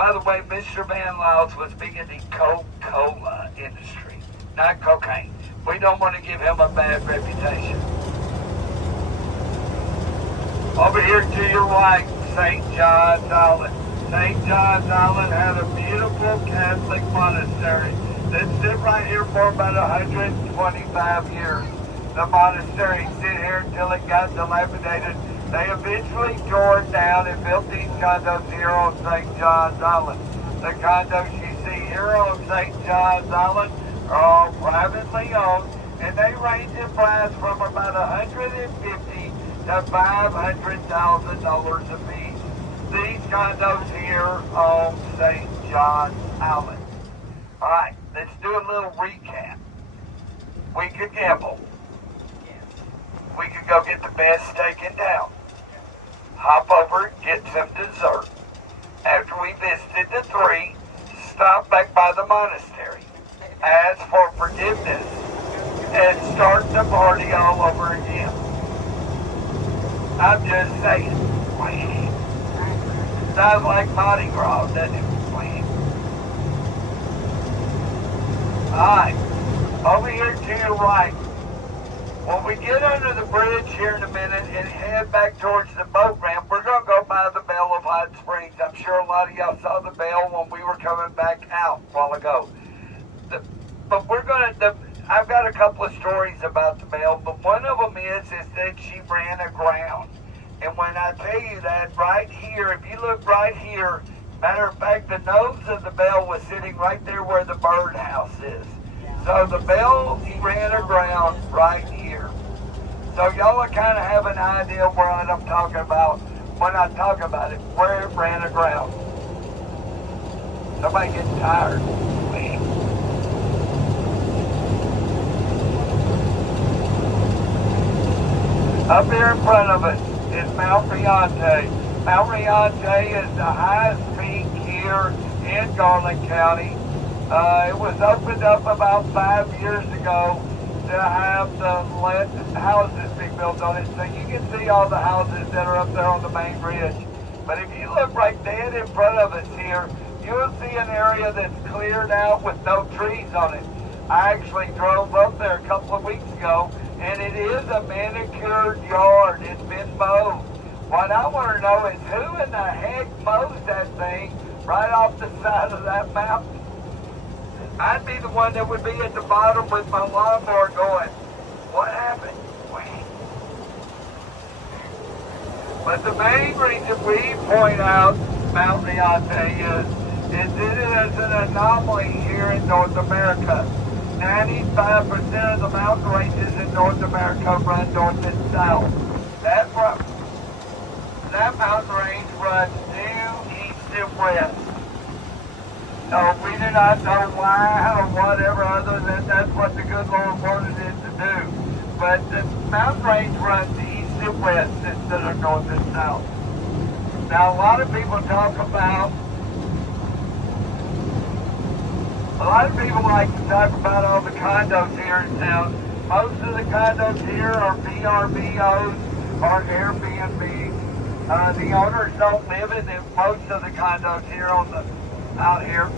By the way, Mr. Van Lyles was big in the Coca-Cola industry, not cocaine. We don't want to give him a bad reputation. Over here to your right, St. John's Island. St. John's Island had a beautiful Catholic monastery that stood right here for about 125 years. The monastery stood here until it got dilapidated. They eventually tore it down and built these condos here on St. John's Island. The condos you see here on St. John's Island are all privately owned, and they range in price from about $150,000 to $500,000 apiece. These condos here on St. John's Island. All right, let's do a little recap. We could gamble. We could go get the best steak in town. Hop over, get some dessert. After we visited the three, stop back by the monastery, ask for forgiveness, and start the party all over again. I'm just saying. Sounds like Mardi Gras, doesn't it? Alright, over here to your right. When we get under the bridge here in a minute and head back towards the boat ramp, we're going to go by the Belle of Hot Springs. I'm sure a lot of y'all saw the bell when we were coming back out a while ago. But we're going to, I've got a couple of stories about the bell, but one of them is that she ran aground. And when I tell you that, right here, if you look right here, matter of fact, the nose of the bell was sitting right there where the birdhouse is. So the bell ran aground right here. So y'all will kind of have an idea what I'm talking about when I talk about it, where it ran aground. Somebody getting tired. Up here in front of us is Mount Riante. Mount Riante is the highest peak here in Garland County. It was opened up about 5 years ago to have the houses be built on it. So you can see all the houses that are up there on the main bridge. But if you look right dead in front of us here, you'll see an area that's cleared out with no trees on it. I actually drove up there a couple of weeks ago, and it is a manicured yard. It's been mowed. What I want to know is who in the heck mows that thing right off the side of that mountain? I'd be the one that would be at the bottom with my lawnmower going, what happened? But the main reason we point out Mount Riante is that it is an anomaly here in North America. 95% of the mountain ranges in North America run north and south. That mountain range runs due east and west. So we do not know why or whatever other than that's what the good Lord wanted it to do. But the mountain range runs east and west instead of north and south. Now a lot of people like to talk about all the condos here in town. Most of the condos here are VRBOs or Airbnbs. The owners don't live in most of the condos here out here.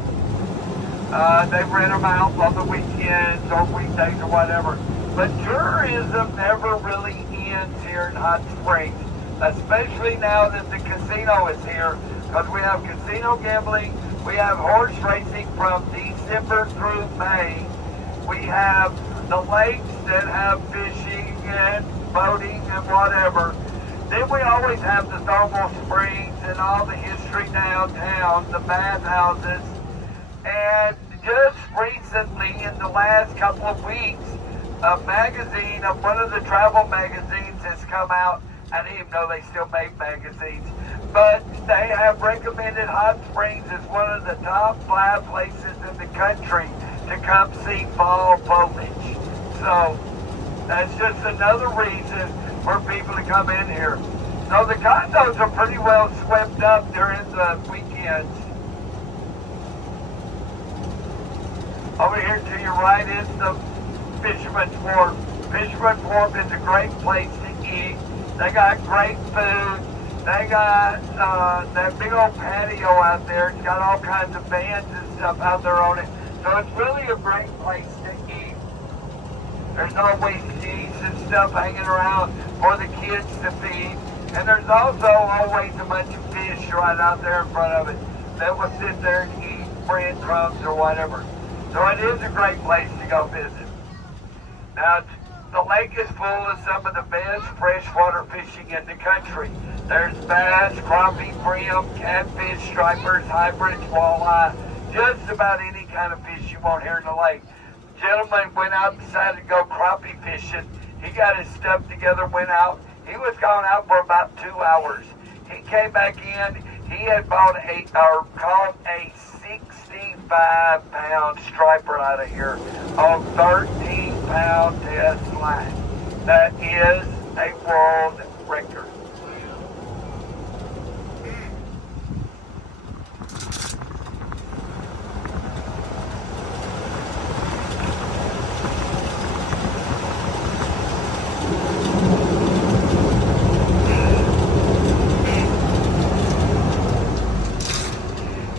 They rent them out on the weekends or weekdays or whatever. But tourism never really ends here in Hot Springs, especially now that the casino is here, because we have casino gambling, we have horse racing from December through May, we have the lakes that have fishing and boating and whatever. Then we always have the thermal springs and all the history downtown, the bathhouses. And just recently, in the last couple of weeks, a magazine, one of the travel magazines has come out. I didn't even know they still make magazines. But they have recommended Hot Springs as one of the top 5 places in the country to come see fall foliage. So that's just another reason for people to come in here. So the condos are pretty well swept up during the weekends. Over here to your right is the Fisherman's Wharf. Fisherman's Wharf is a great place to eat. They got great food. They got that big old patio out there. It's got all kinds of bands and stuff out there on it. So it's really a great place to eat. There's always cheese and stuff hanging around for the kids to feed. And there's also always a bunch of fish right out there in front of it that will sit there and eat breadcrumbs or whatever. So it is a great place to go visit. Now, the lake is full of some of the best freshwater fishing in the country. There's bass, crappie, brim, catfish, stripers, hybrids, walleye, just about any kind of fish you want here in the lake. Gentleman went out and decided to go crappie fishing. He got his stuff together, went out. He was gone out for about 2 hours. He came back in. He had caught a 65-pound striper out of here on 13-pound test line. That is a world record.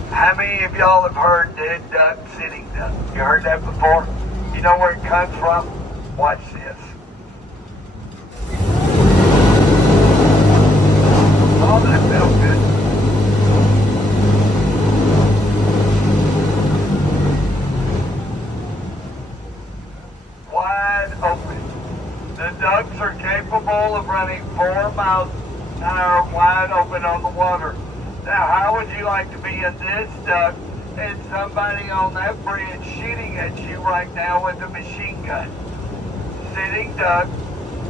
How many of y'all have heard dead duck, sitting duck? You heard that before? You know where it comes from? Watch this. Oh, that felt good. Wide open. The ducks are capable of running 4 miles an hour wide open on the water. Now, how would you like to be in this duck and somebody on that bridge shooting at you right now with a machine gun? Sitting duck,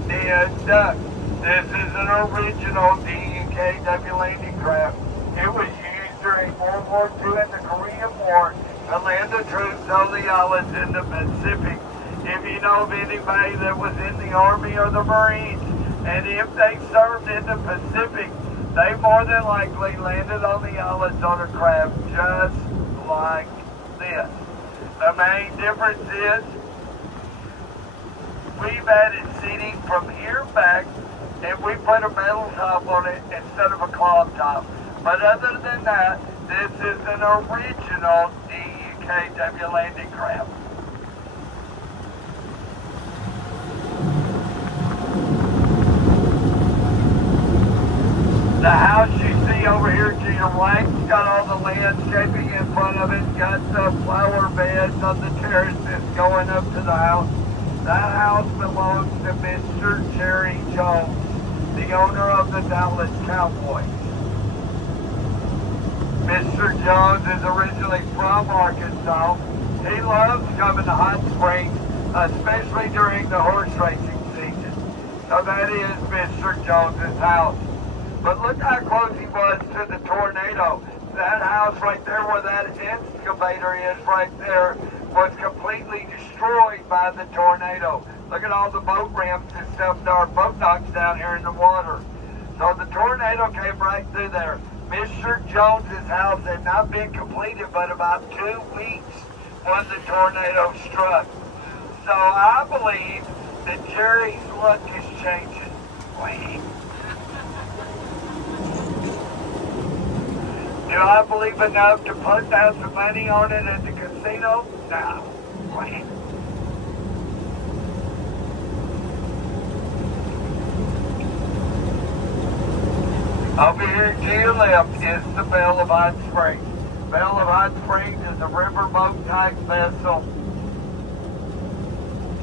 dead duck. This is an original DUKW landing craft. It was used during World War II and the Korean War to land the troops on the islands in the Pacific. If you know of anybody that was in the Army or the Marines, and if they served in the Pacific, they more than likely landed on the islands on a craft just like this. The main difference is we've added seating from here back, and we put a metal top on it instead of a cloth top. But other than that, this is an original DUKW landing craft. The house you see over here to your right, it's got all the landscaping in front of it, got the flower beds on the terraces going up to the house. That house belongs to Mr. Jerry Jones, the owner of the Dallas Cowboys. Mr. Jones is originally from Arkansas. He loves coming to Hot Springs, especially during the horse racing season. So that is Mr. Jones's house. But look how close he was to the tornado. That house right there where that excavator is right there was completely destroyed by the tornado. Look at all the boat ramps and stuff, there are boat docks down here in the water. So the tornado came right through there. Mr. Jones's house had not been completed but about 2 weeks when the tornado struck. So I believe that Jerry's luck is changing. Wait. Do I believe enough to put down some money on it at the casino? No. Wait. Over here to your left is the Belle of Hot Springs. Belle of Hot Springs is a riverboat type vessel.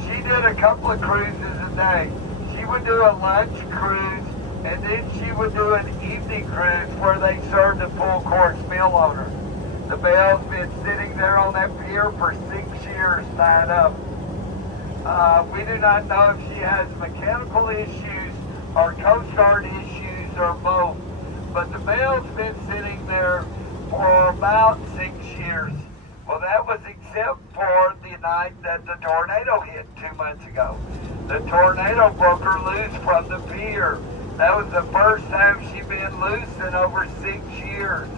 She did a couple of cruises a day. She would do a lunch cruise, and then she would do an evening cruise where they served a full course meal on her. The Belle's been sitting there on that pier for 6 years tied up. We do not know if she has mechanical issues or Coast Guard issues or both. But the Belle's been sitting there for about 6 years. Well, that was except for the night that the tornado hit 2 months ago. The tornado broke her loose from the pier. That was the first time she'd been loose in over 6 years.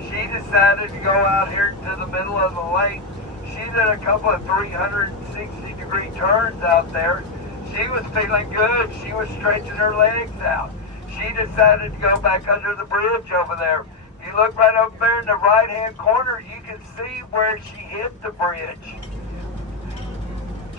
She decided to go out here to the middle of the lake. She did a couple of 360-degree turns out there. She was feeling good. She was stretching her legs out. she decided to go back under the bridge over there. You look right over there in the right-hand corner, you can see where she hit the bridge.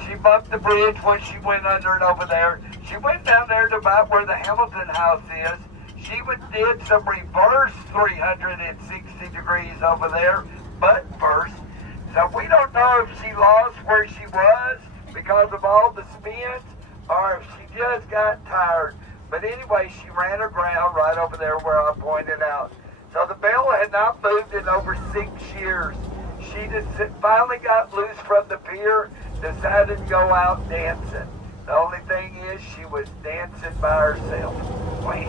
She bumped the bridge when she went under it over there. She went down there to about where the Hamilton House is. She did some reverse 360 degrees over there, butt first. So we don't know if she lost where she was because of all the spins or if she just got tired. But anyway, she ran aground right over there where I pointed out. So the Bella had not moved in over 6 years. She just finally got loose from the pier, decided to go out dancing. The only thing is she was dancing by herself. Wait.